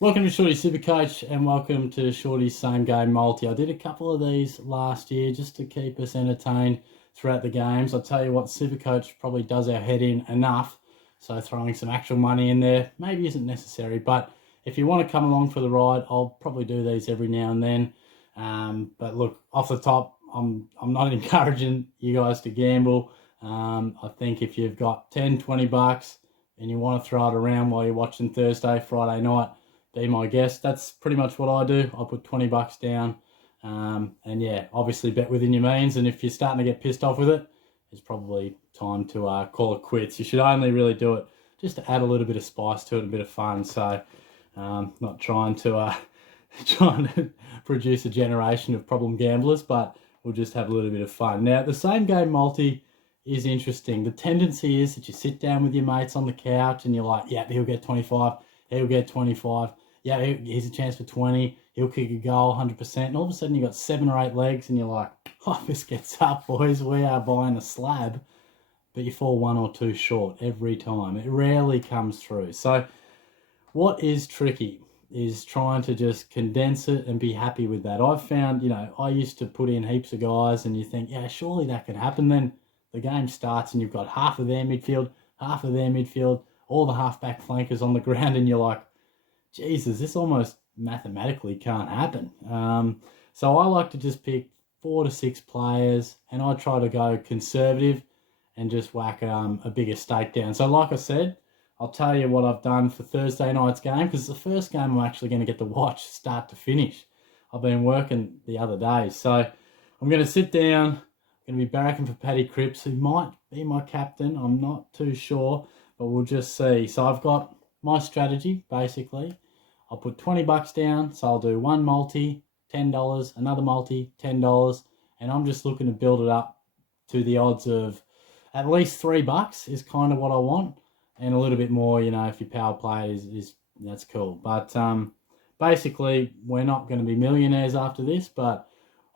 Welcome to Shorty Supercoach and welcome to Shorty's Same Game Multi. I did a couple of these last year just to keep us entertained throughout the games. I'll tell you what, Supercoach probably does our head in enough, so throwing some actual money in there maybe isn't necessary. But if you want to come along for the ride, I'll probably do these every now and then. But look, off the top, I'm not encouraging you guys to gamble. I think if you've got 10, 20 bucks and you want to throw it around while you're watching Thursday, Friday night, be my guest. That's pretty much what I do. I put 20 bucks down. And yeah, obviously bet within your means. And if you're starting to get pissed off with it, it's probably time to call it quits. You should only really do it just to add a little bit of spice to it, a bit of fun. So not trying to produce a generation of problem gamblers, but we'll just have a little bit of fun. Now, the same game multi is interesting. The tendency is that you sit down with your mates on the couch and you're like, yeah, he'll get 25, he'll get 25. Yeah, here's a chance for 20. He'll kick a goal, 100%. And all of a sudden, you've got 7 or 8 legs, and you're like, oh, this gets up, boys. We are buying a slab. But you fall 1 or 2 short every time. It rarely comes through. So what is tricky is trying to just condense it and be happy with that. I've found, I used to put in heaps of guys, and you think, yeah, surely that could happen. Then the game starts, and you've got half of their midfield, all the halfback flankers on the ground, and you're like, Jesus, this almost mathematically can't happen. So I like to just pick 4 to 6 players, and I try to go conservative and just whack a bigger stake down. So like I said, I'll tell you what I've done for Thursday night's game, because it's the first game I'm actually going to get to watch start to finish. I've been working the other day. So I'm going to sit down, I'm going to be barracking for Paddy Cripps, who might be my captain. I'm not too sure, but we'll just see. So I've got my strategy, basically. I'll put 20 bucks down, so I'll do one multi, $10, another multi, $10, and I'm just looking to build it up to the odds of at least $3 is kind of what I want, and a little bit more, if your power play is that's cool. But basically, we're not going to be millionaires after this, but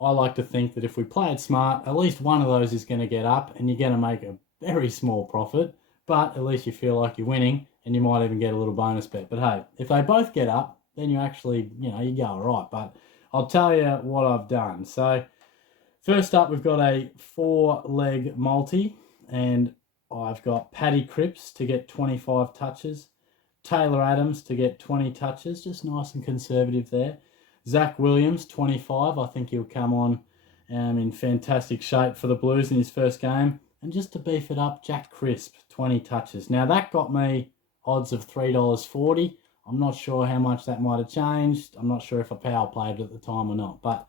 I like to think that if we play it smart, at least one of those is going to get up, and you're going to make a very small profit, but at least you feel like you're winning, and you might even get a little bonus bet. But hey, if they both get up, then you actually, you go all right. But I'll tell you what I've done. So first up, we've got a 4-leg multi, and I've got Paddy Cripps to get 25 touches, Taylor Adams to get 20 touches, just nice and conservative there. Zach Williams, 25. I think he'll come on in fantastic shape for the Blues in his first game. And just to beef it up, Jack Crisp, 20 touches. Now, that got me odds of $3.40. I'm not sure how much that might have changed. I'm not sure if I power played at the time or not. But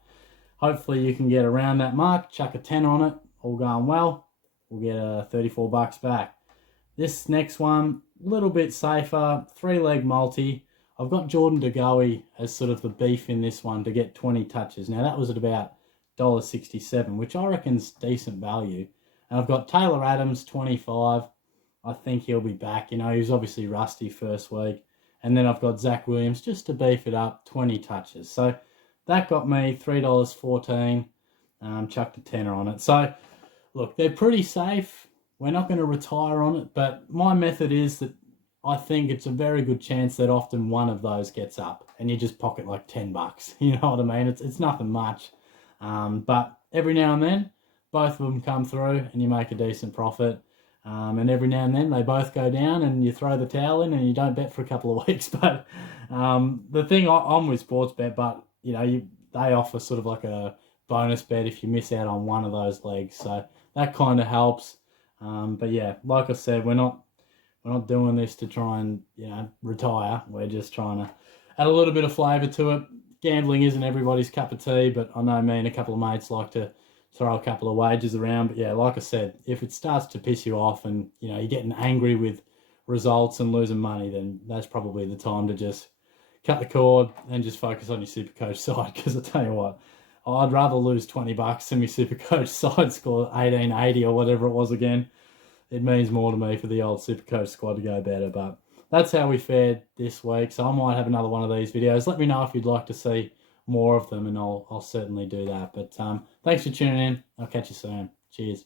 hopefully you can get around that mark, chuck a 10 on it, all going well. We'll get 34 bucks back. This next one, a little bit safer, 3-leg multi. I've got Jordan De Goey as sort of the beef in this one to get 20 touches. Now, that was at about $1.67, which I reckon's decent value. And I've got Taylor Adams, 25. I think he'll be back. He was obviously rusty first week. And then I've got Zach Williams just to beef it up, 20 touches. So that got me $3.14. Chucked a tenner on it. So, look, they're pretty safe. We're not going to retire on it. But my method is that I think it's a very good chance that often one of those gets up. And you just pocket like 10 bucks. You know what I mean? It's nothing much. But every now and then, both of them come through and you make a decent profit. And every now and then they both go down and you throw the towel in and you don't bet for a couple of weeks. But the thing, I'm with Sportsbet, but they offer sort of like a bonus bet if you miss out on one of those legs. So that kind of helps. But yeah, like I said, we're not doing this to try and retire. We're just trying to add a little bit of flavour to it. Gambling isn't everybody's cup of tea, but I know me and a couple of mates like to throw a couple of wagers around. But yeah, like I said, if it starts to piss you off and you're getting angry with results and losing money, then that's probably the time to just cut the cord and just focus on your Supercoach side. Because I tell you what, I'd rather lose 20 bucks than my Supercoach side score 1880 or whatever it was again. It means more to me for the old Supercoach squad to go better. But that's how we fared this week. So I might have another one of these videos. Let me know if you'd like to see more of them, and I'll certainly do that. But thanks for tuning in. I'll catch you soon. Cheers.